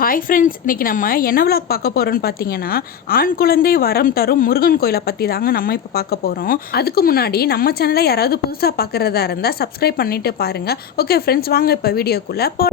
Hi friends இன்றைக்கி நம்ம என்ன விளாக் பார்க்க போகிறோம்னு பார்த்தீங்கன்னா ஆண் குழந்தை வரம் தரும் முருகன் கோயிலை பற்றி தாங்க நம்ம இப்போ பார்க்க போகிறோம் அதுக்கு முன்னாடி நம்ம சேனலை யாராவது புதுசாக பார்க்குறதா இருந்தால் சப்ஸ்கிரைப் பண்ணிவிட்டு பாருங்கள் ஓகே ஃப்ரெண்ட்ஸ் வாங்க இப்போ வீடியோக்குள்ளே போ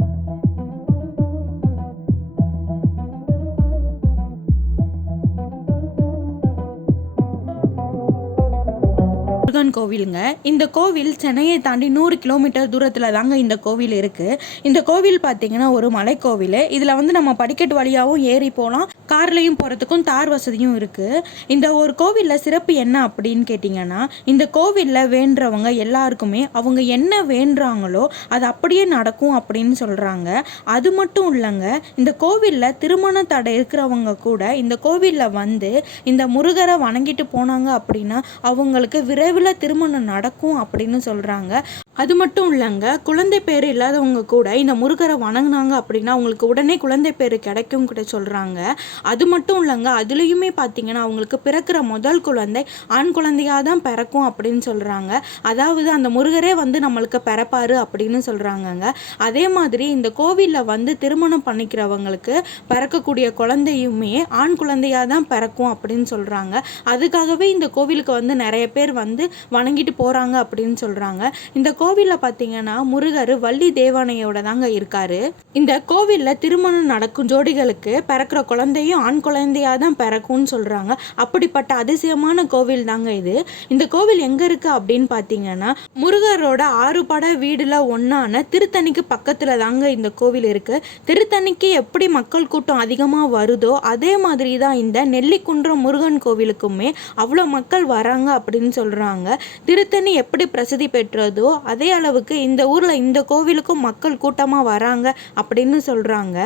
முருகன் கோவிலுங்க. இந்த கோவில் சென்னையை தாண்டி நூறு கிலோமீட்டர் தூரத்தில் தாங்க இந்த கோவில் இருக்குது இந்த கோவில் பார்த்தீங்கன்னா ஒரு மலைக்கோவில். இதில் வந்து நம்ம படிக்கட்டு வழியாகவும் ஏறி போகலாம் கார்லேயும் போகிறதுக்கும் தார் வசதியும் இருக்குது இந்த ஒரு கோவிலில் சிறப்பு என்ன அப்படின்னு கேட்டிங்கன்னா இந்த கோவிலில் வேண்டுறவங்க எல்லாருக்குமே அவங்க என்ன வேண்டுறாங்களோ அது அப்படியே நடக்கும் அப்படின்னு சொல்கிறாங்க அது மட்டும் இல்லைங்க இந்த கோவிலில் திருமண தடை இருக்கிறவங்க கூட இந்த கோவிலில் வந்து இந்த முருகரை வணங்கிட்டு போனாங்க அப்படின்னா அவங்களுக்கு விரைவில் திருமணம் நடக்கும் அப்படின்னு சொல்கிறாங்க அது மட்டும் இல்லைங்க குழந்தை பேர் இல்லாதவங்க கூட இந்த முருகரை வணங்கினாங்க அப்படின்னா அவங்களுக்கு உடனே குழந்தை பேர் கிடைக்கும் கூட சொல்கிறாங்க அது மட்டும் இல்லைங்க அதுலேயுமே பார்த்தீங்கன்னா அவங்களுக்கு பிறக்கிற முதல் குழந்தை ஆண் குழந்தையாக தான் பிறக்கும் அப்படின்னு சொல்கிறாங்க அதாவது அந்த முருகரே வந்து நம்மளுக்கு பிறப்பாரு அப்படின்னு சொல்கிறாங்கங்க அதே மாதிரி இந்த கோவிலில் வந்து திருமணம் பண்ணிக்கிறவங்களுக்கு பிறக்கக்கூடிய குழந்தையுமே ஆண் குழந்தையாக தான் பிறக்கும் அப்படின்னு சொல்கிறாங்க அதுக்காகவே இந்த கோவிலுக்கு வந்து நிறைய பேர் வந்து வணங்கிட்டு போகிறாங்க அப்படின்னு சொல்கிறாங்க இந்த கோவிலில் பார்த்தீங்கன்னா முருகர் வள்ளி தேவானையோட தாங்க இருக்கார். இந்த கோவிலில் திருமணம் நடக்கும் ஜோடிகளுக்கு பிறக்கிற குழந்தையும் ஆண் குழந்தையாக தான் பிறக்கும்னு சொல்கிறாங்க அப்படிப்பட்ட அதிசயமான கோவில் தாங்க இது. இந்த கோவில் எங்கே இருக்குது அப்படின்னு பார்த்தீங்கன்னா முருகரோட ஆறு பட வீடில் ஒன்றான திருத்தணிக்கு பக்கத்தில் தாங்க இந்த கோவில் இருக்குது திருத்தணிக்கு எப்படி மக்கள் கூட்டம் அதிகமாக வருதோ அதே மாதிரி தான் இந்த நெல்லிக்குன்றம் முருகன் கோவிலுக்குமே அவ்வளோ மக்கள் வராங்க அப்படின்னு சொல்கிறாங்க திருத்தணி எப்படி பிரசித்தி பெற்றதோ அதே அளவுக்கு இந்த ஊரில் இந்த கோவிலுக்கும் மக்கள் கூட்டமாக வராங்க அப்படின்னு சொல்கிறாங்க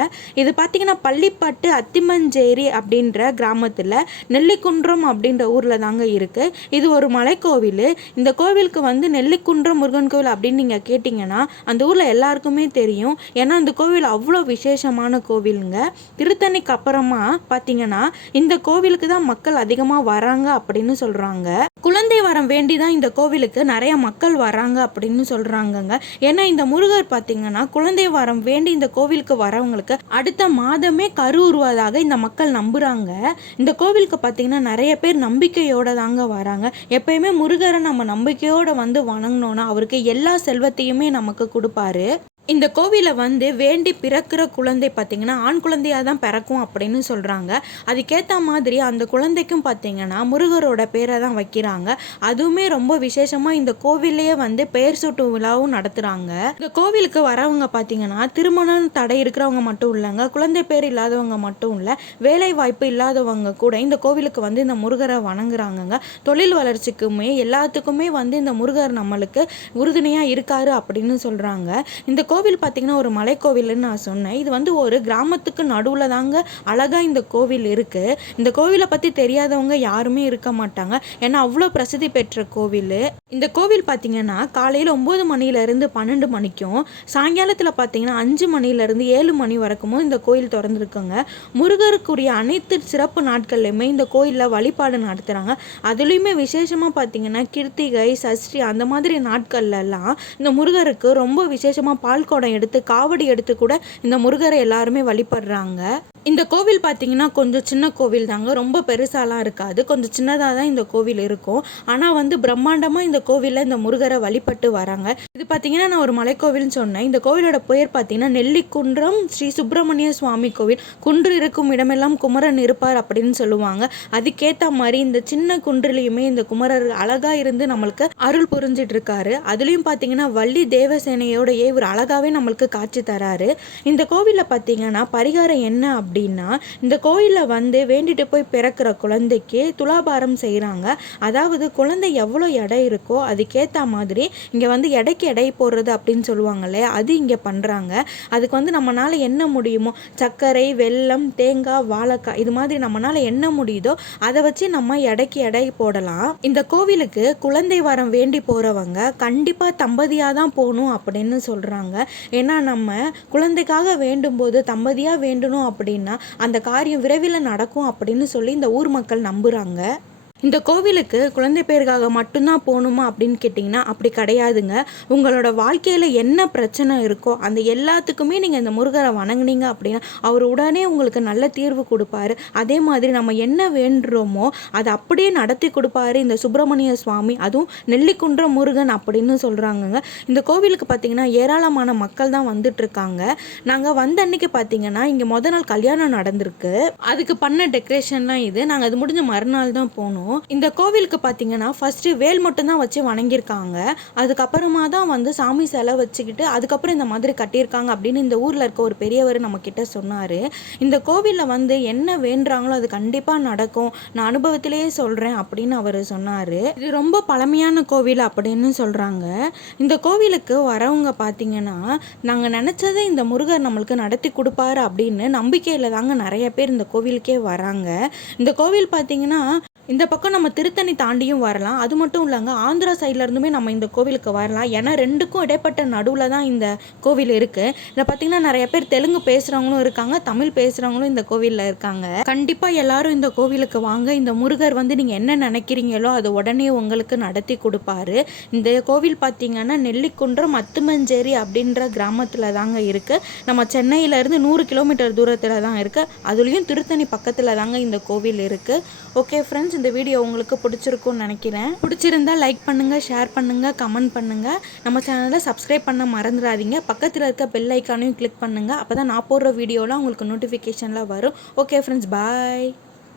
இது பார்த்திங்கன்னா பள்ளிப்பட்டு அத்திமஞ்சேரி அப்படின்ற கிராமத்தில் நெல்லிக்குன்றம் அப்படின்ற ஊரில் தாங்க இருக்குது இது ஒரு மலைக்கோவில். இந்த கோவிலுக்கு வந்து நெல்லிக்குன்றம் முருகன் கோவில் அப்படின்னு நீங்கள் கேட்டிங்கன்னா அந்த ஊரில் எல்லாருக்குமே தெரியும். ஏன்னா அந்த கோவில் அவ்வளோ விசேஷமான கோவிலுங்க. திருத்தணிக்கு அப்புறமா பார்த்திங்கன்னா இந்த கோவிலுக்கு தான் மக்கள் அதிகமாக வராங்க அப்படின்னு சொல்கிறாங்க குழந்தை வரம் வேண்டி தான் இந்த கோவிலுக்கு நிறைய மக்கள் வராங்க அப்படின்னு சொல்கிறாங்கங்க ஏன்னா இந்த முருகர் பார்த்திங்கன்னா குழந்தை வரம் வேண்டி இந்த கோவிலுக்கு வரவங்களுக்கு அடுத்த மாதமே கரு உருவதாக இந்த மக்கள் நம்புகிறாங்க இந்த கோவிலுக்கு பார்த்தீங்கன்னா நிறைய பேர் நம்பிக்கையோடு தாங்க வராங்க. எப்பயுமே முருகரை நம்ம நம்பிக்கையோடு வந்து வணங்கினோன்னா அவருக்கு எல்லா செல்வத்தையுமே நமக்கு கொடுப்பாரு. இந்த கோவிலை வந்து வேண்டி பிறக்கிற குழந்தை பார்த்தீங்கன்னா ஆண் குழந்தையாக தான் பிறக்கும் அப்படின்னு சொல்கிறாங்க அதுக்கேற்ற மாதிரி அந்த குழந்தைக்கும் பார்த்தீங்கன்னா முருகரோட பேரை தான் வைக்கிறாங்க. அதுவுமே ரொம்ப விசேஷமாக இந்த கோவில்லையே வந்து பெயர் சூட்டு விழாவும் நடத்துகிறாங்க இந்த கோவிலுக்கு வரவங்க பார்த்தீங்கன்னா திருமணம் தடை இருக்கிறவங்க மட்டும் இல்லைங்க குழந்தை பேர் இல்லாதவங்க மட்டும் இல்லை வேலை வாய்ப்பு இல்லாதவங்க கூட இந்த கோவிலுக்கு வந்து இந்த முருகரை வணங்குறாங்கங்க. தொழில் வளர்ச்சிக்குமே எல்லாத்துக்குமே வந்து இந்த முருகர் நம்மளுக்கு உறுதுணையாக இருக்காரு அப்படின்னு சொல்கிறாங்க இந்த கோவில் கோவில் பார்த்திங்கன்னா ஒரு மலைக்கோவில்னு நான் சொன்னேன். இது வந்து ஒரு கிராமத்துக்கு நடுவில் தாங்க அழகாக இந்த கோவில் இருக்குது இந்த கோவிலை பற்றி தெரியாதவங்க யாருமே இருக்க மாட்டாங்க. ஏன்னா அவ்வளோ பிரசித்தி பெற்ற கோவில். இந்த கோவில் பார்த்திங்கன்னா காலையில் ஒம்பது மணிலேருந்து பன்னெண்டு மணிக்கும் சாயங்காலத்தில் பார்த்தீங்கன்னா அஞ்சு மணிலேருந்து ஏழு மணி வரைக்கும் இந்த கோயில் திறந்துருக்குங்க. முருகருக்குரிய அனைத்து சிறப்பு நாட்கள்லையுமே இந்த கோயிலில் வழிபாடு நடத்துகிறாங்க அதுலேயுமே விசேஷமாக பார்த்தீங்கன்னா கிருத்திகை சஷ்டி அந்த மாதிரி நாட்கள்லாம் இந்த முருகருக்கு ரொம்ப விசேஷமாக பால் குடம் எடுத்து காவடி எடுத்து கூட இந்த முருகரை எல்லாருமே வழிபடுறாங்க. இந்த கோவில் பார்த்தீங்கன்னா கொஞ்சம் சின்ன கோவில் தாங்க ரொம்ப பெருசாலாம் இருக்காது. கொஞ்சம் சின்னதாக தான் இந்த கோவில் இருக்கும். ஆனால் வந்து பிரம்மாண்டமாக இந்த கோவிலில் இந்த முருகரை வழிபட்டு வராங்க. இது பார்த்தீங்கன்னா நான் ஒரு மலைக்கோவில்னு சொன்னேன். இந்த கோவிலோட பெயர் பார்த்தீங்கன்னா நெல்லிக்குன்றம் ஸ்ரீ சுப்பிரமணிய சுவாமி கோவில். குன்று இருக்கும் இடமெல்லாம் குமரன் இருப்பார் அப்படின்னு சொல்லுவாங்க. அதுக்கேற்ற மாதிரி இந்த சின்ன குன்றுலையுமே இந்த குமரர் அழகாக இருந்து நம்மளுக்கு அருள் புரிஞ்சிட்டு இருக்காரு அதுலேயும் பார்த்தீங்கன்னா வள்ளி தேவசேனையோட இவர் அழகாகவே நம்மளுக்கு காட்சி தராரு. இந்த கோவிலில் பார்த்தீங்கன்னா பரிகாரம் என்ன அப்படின்னா இந்த கோயிலில் வந்து வேண்டிட்டு போய் பிறக்கிற குழந்தைக்கு துலாபாரம் செய்கிறாங்க அதாவது குழந்தை எவ்வளோ எடை இருக்கோ அதுக்கேற்ற மாதிரி இங்கே வந்து எடைக்கு எடை போடுறது அப்படின்னு சொல்லுவாங்களே அது இங்கே பண்ணுறாங்க அதுக்கு வந்து நம்மளால் என்ன முடியுமோ சர்க்கரை வெல்லம் தேங்காய் வாழைக்காய் இது மாதிரி நம்மளால் என்ன முடியுதோ அதை வச்சு நம்ம எடைக்கு எடை போடலாம். இந்த கோவிலுக்கு குழந்தை வரம் வேண்டி போகிறவங்க கண்டிப்பாக தம்பதியாக தான் போகணும் அப்படின்னு சொல்கிறாங்க ஏன்னா நம்ம குழந்தைக்காக வேண்டும் போது தம்பதியாக வேண்டணும் அப்படின்னா அந்த காரியம் விரைவில் நடக்கும் அப்படின்னு சொல்லி இந்த ஊர் மக்கள் நம்புகிறாங்க இந்த கோவிலுக்கு குழந்தை பேருக்காக மட்டும்தான் போகணுமா அப்படின்னு கேட்டிங்கன்னா அப்படி கிடையாதுங்க. உங்களோட வாழ்க்கையில் என்ன பிரச்சனை இருக்கோ அந்த எல்லாத்துக்குமே நீங்கள் இந்த முருகரை வணங்குனீங்க அப்படின்னா அவர் உடனே உங்களுக்கு நல்ல தீர்வு கொடுப்பாரு. அதே மாதிரி நம்ம என்ன வேண்டுறோமோ அதை அப்படியே நடத்தி கொடுப்பாரு இந்த சுப்பிரமணிய சுவாமி. அதுவும் நெல்லிக்குன்ற முருகன் அப்படின்னு சொல்கிறாங்கங்க இந்த கோவிலுக்கு பார்த்தீங்கன்னா ஏராளமான மக்கள் தான் வந்துட்டுருக்காங்க. நாங்கள் வந்த அன்னைக்கு பார்த்தீங்கன்னா இங்கே முத நாள் கல்யாணம் நடந்திருக்கு. அதுக்கு பண்ண டெக்கரேஷன்லாம் இது. நாங்கள் அது முடிஞ்ச மறுநாள் தான் போனோம். இந்த கோவிலுக்கு பார்த்தீங்கன்னா ஃபஸ்ட்டு வேல் மட்டும்தான் வச்சு வணங்கியிருக்காங்க. அதுக்கப்புறமா தான் வந்து சாமி சிலை வச்சுக்கிட்டு அதுக்கப்புறம் இந்த மாதிரி கட்டியிருக்காங்க அப்படின்னு இந்த ஊரில் இருக்க ஒரு பெரியவர் நம்ம கிட்ட சொன்னார். இந்த கோவிலில் வந்து என்ன வேண்டுறாங்களோ அது கண்டிப்பாக நடக்கும். நான் அனுபவத்திலேயே சொல்கிறேன் அப்படின்னு அவர் சொன்னார். இது ரொம்ப பழமையான கோவில் அப்படின்னு சொல்கிறாங்க இந்த கோவிலுக்கு வரவங்க பார்த்தீங்கன்னா நாங்கள் நினச்சதை இந்த முருகர் நம்மளுக்கு நடத்தி கொடுப்பாரு அப்படின்னு நம்பிக்கையில் தாங்க நிறைய பேர் இந்த கோவிலுக்கே வராங்க. இந்த கோவில் பார்த்தீங்கன்னா இந்த பக்கம் நம்ம திருத்தணி தாண்டியும் வரலாம். அது மட்டும் இல்லைங்க ஆந்திரா சைட்லேருந்துமே நம்ம இந்த கோவிலுக்கு வரலாம். ஏன்னா ரெண்டுக்கும் இடைப்பட்ட நடுவில் தான் இந்த கோவில் இருக்குது இதில் பார்த்தீங்கன்னா நிறைய பேர் தெலுங்கு பேசுகிறவங்களும் இருக்காங்க தமிழ் பேசுகிறவங்களும் இந்த கோவிலில் இருக்காங்க. கண்டிப்பாக எல்லாரும் இந்த கோவிலுக்கு வாங்க. இந்த முருகர் வந்து நீங்கள் என்ன நினைக்கிறீங்களோ அது உடனே உங்களுக்கு நடத்தி கொடுப்பாரு. இந்த கோவில் பார்த்தீங்கன்னா நெல்லிக்குன்றம் அத்துமஞ்சேரி அப்படின்ற கிராமத்தில் தாங்க இருக்குது நம்ம சென்னையிலேருந்து நூறு கிலோமீட்டர் தூரத்தில் தான் இருக்குது அதுலேயும் திருத்தணி பக்கத்தில் தாங்க இந்த கோவில் இருக்குது ஓகே ஃப்ரெண்ட்ஸ் ஃப்ரெண்ட்ஸ் இந்த வீடியோ உங்களுக்கு பிடிச்சிருக்கும்னு நினைக்கிறேன். பிடிச்சிருந்தா லைக் பண்ணுங்கள் ஷேர் பண்ணுங்கள் கமெண்ட் பண்ணுங்கள் நம்ம சேனலை சப்ஸ்கிரைப் பண்ண மறந்துடாதீங்க. பக்கத்தில் இருக்க பெல் ஐக்கானையும் கிளிக் பண்ணுங்கள் அப்போ தான் நான் போடுற வீடியோலாம் உங்களுக்கு நோட்டிஃபிகேஷனில் வரும். Okay friends bye